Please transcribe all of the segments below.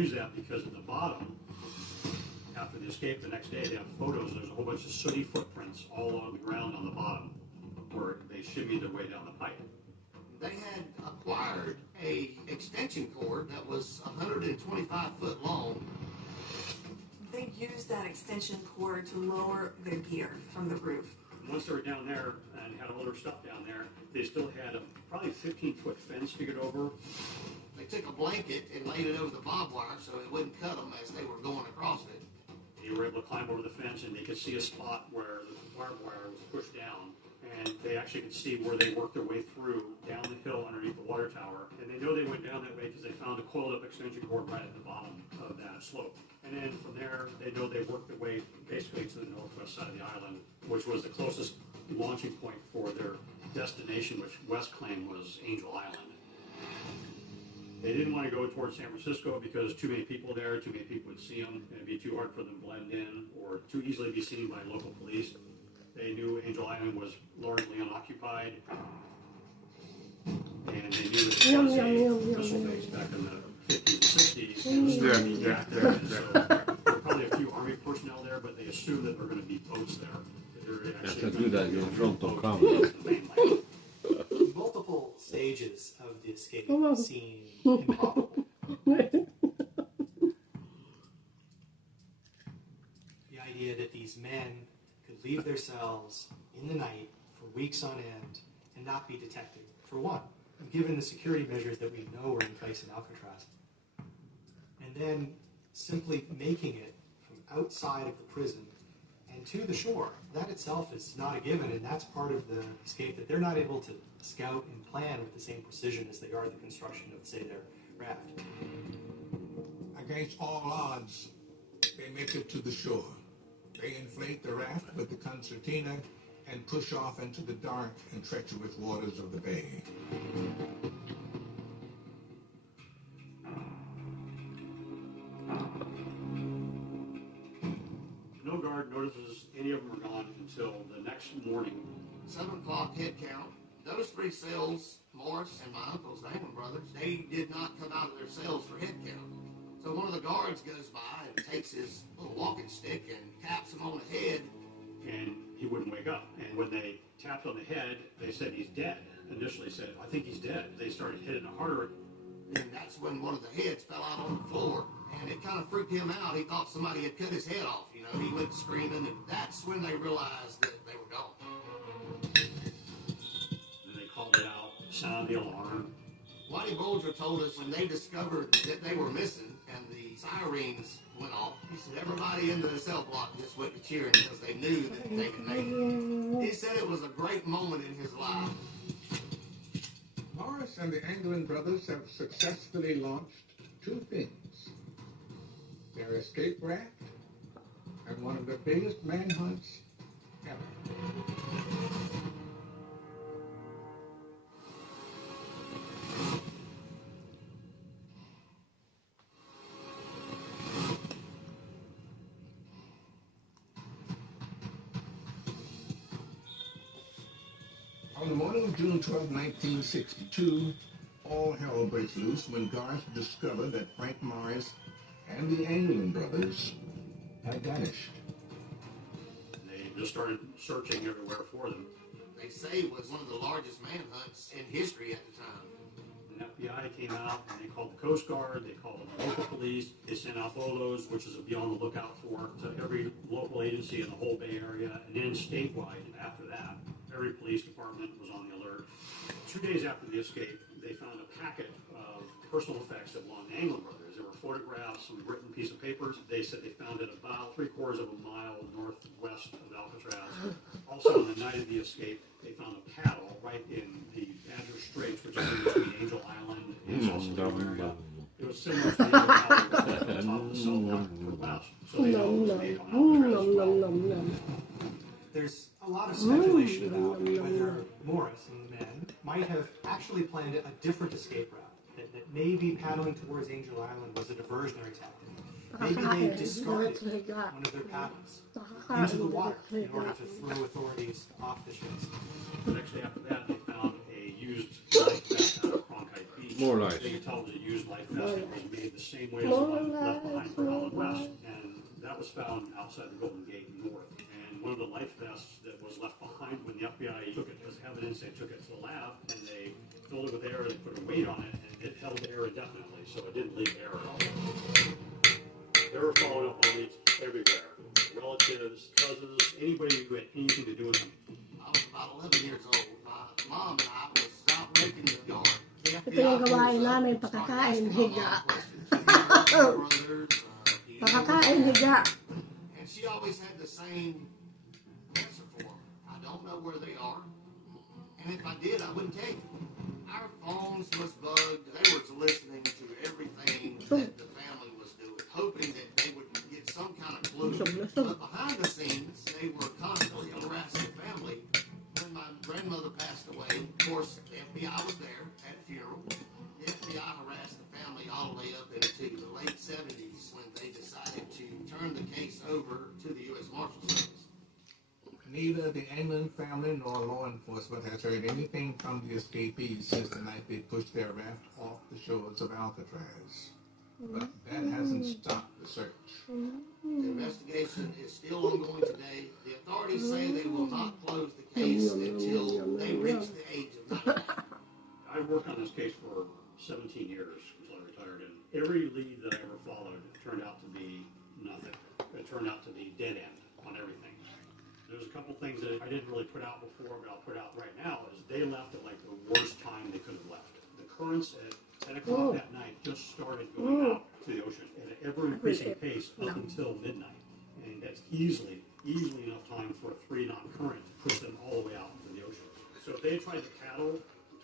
use that because at the bottom, after the escape the next day, they have photos. There's a whole bunch of sooty footprints all along the ground on the bottom where they shimmied their way down the pipe. They had acquired a extension cord that was 125 foot long. They used that extension cord to lower their gear from the roof. Once they were down there and had all their stuff down there, they still had a probably 15-foot fence to get over. They took a blanket and laid it over the barbed wire so it wouldn't cut them as they were going across it. They were able to climb over the fence and they could see a spot where the barbed wire was pushed down. And they actually could see where they worked their way through down the hill underneath the water tower. And they know they went down that way because they found a coiled up extension cord right at the bottom of that slope. And then from there, they know they worked their way basically to the northwest side of the island, which was the closest launching point for their destination, which West claimed was Angel Island. They didn't want to go towards San Francisco because too many people there, too many people would see them, and it'd be too hard for them to blend in or too easily be seen by local police. They knew Angel Island was largely unoccupied, and they knew that there was a missile base back in the 50s and 60s, and it was still being back there. So there were probably a few Army personnel there, but they assumed that there were going to be boats there. Multiple stages of the escape seem improbable. The idea that these men could leave their cells in the night for weeks on end and not be detected, for one, given the security measures that we know were in place in Alcatraz. And then simply making it from outside of the prison and to the shore. That itself is not a given, and that's part of the escape, that they're not able to scout and plan with the same precision as they are the construction of, say, their raft. Against all odds, they make it to the shore. They inflate the raft with the concertina and push off into the dark and treacherous waters of the bay. No guard notices any of them are gone until the next morning. 7 o'clock head count. Those 3 cells, Morris and my uncles, the Hamlin brothers, they did not come out of their cells for head count. So one of the guards goes by and takes his little walking stick and taps him on the head. And he wouldn't wake up. And when they tapped on the head, they said he's dead. Initially said, I think he's dead. They started hitting it harder. And that's when one of the heads fell out on the floor. And it kind of freaked him out. He thought somebody had cut his head off. You know, he went screaming. And that's when they realized that they were gone. Then they called it out, sounded the alarm. Whitey Bulger told us when they discovered that they were missing and the sirens went off, he said everybody in the cell block just went to cheering because they knew that they had made it. He said it was a great moment in his life. Morris and the Anglin brothers have successfully launched 2 things. Their escape raft and one of the biggest manhunts ever. On the morning of June 12, 1962, all hell breaks loose when guards discover that Frank Morris and the Anglin brothers had vanished. They just started searching everywhere for them. They say it was one of the largest manhunts in history at the time. The FBI came out and they called the Coast Guard, they called the local police, they sent out bolos, which is a be on the lookout for, to every local agency in the whole Bay Area, and then statewide after that. Every police department was on the alert. 2 days after the escape, they found a packet of personal effects that belonged to the Anglin brothers. There were photographs, some written piece of papers. They said they found it about 3/4 of a mile northwest of Alcatraz. Also, on the night of the escape, they found a paddle right in the Badger Straits, which is in between Angel Island and Sausalito area. It was similar to the Angel Island, but on top of the South Africa West. So they know it was made on Alcatraz as well. There's a lot of speculation about whether Morris and the men might have actually planned a different escape route, that maybe paddling towards Angel Island was a diversionary tactic. Maybe they discarded one of their paddles into the water in order to throw authorities off the ships. The next day after that, they found a used knife back out of Cronkite Beach. More lights. They could tell it was a used life vest. It was made the same way as the one left behind for Helen West. And that was found outside the Golden Gate North. And one of the life vests that was left behind when the FBI took it as evidence, they took it to the lab and they filled it with air, they put a weight on it, and it held air indefinitely, so it didn't leak air at all. They were following up on leads everywhere. Relatives, cousins, anybody who had anything to do with them. I was about 11 years old. My mom and I was out raking the yard. The Ito FBI yung gawain pulls up, namin, started pakakain, asking my higa. mom questions. Do you know my brothers? Do you know Pakakain, my dad? higa. And she always had the same answer for them. I don't know where they are. And if I did, I wouldn't tell you. Our phones was bugged. They were listening to everything that the family was doing, hoping that they would get some kind of clue. But behind the scenes, they were constantly harassing the family. When my grandmother passed away, of course, the FBI was there at the funeral. The FBI harassed the family all the way up into the late 70s when they decided to turn the case over to the U.S. Marshal Service. Neither the Anglin family nor law enforcement has heard anything from the escapees since the night they pushed their raft off the shores of Alcatraz. But that hasn't stopped the search. The investigation is still ongoing today. The authorities say they will not close the case until they reach the age of 90. I worked on this case for 17 years until I retired, and every lead that I ever followed turned out to be nothing. It turned out to be dead end on everything. There's a couple things that I didn't really put out before, but I'll put out right now, is they left at like the worst time they could have left. The currents at 10 o'clock that night just started going out to the ocean at an ever-increasing pace up until midnight. And that's easily enough time for a 3-knot current to push them all the way out into the ocean. So if they had tried to paddle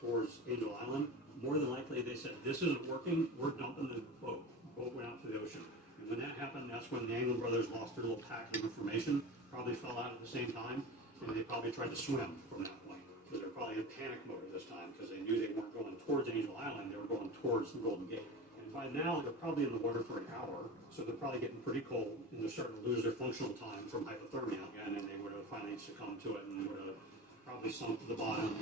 towards Angel Island, more than likely they said, this isn't working, we're dumping the boat. The boat went out to the ocean. And when that happened, that's when the Anglin brothers lost their little packet of information, probably fell out at the same time, and they probably tried to swim from that point. Because they're probably in panic mode at this time, because they knew they weren't going towards Angel Island, they were going towards the Golden Gate. And by now, they're probably in the water for an hour, so they're probably getting pretty cold, and they're starting to lose their functional time from hypothermia again, and they would have finally succumbed to it and would have probably sunk to the bottom.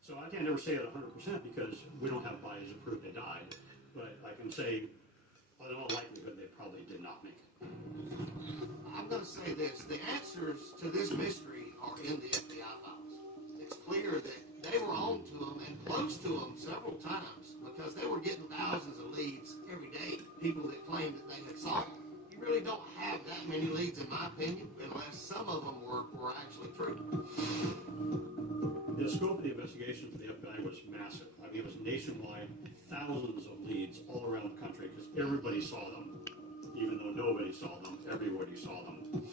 So I can't never say it 100% because we don't have bodies to prove they died, but I can say, in all likelihood, they probably did not make it. I'm going to say this. The answers to this mystery are in the FBI files. It's clear that they were on to them and close to them several times because they were getting thousands of leads every day, people that claimed that they had saw them. You really don't have that many leads, in my opinion, unless some of them were actually true. The scope of the investigation for the FBI was massive. I mean, it was nationwide, thousands of leads all around the country because everybody saw them. Even though nobody saw them, everybody saw them.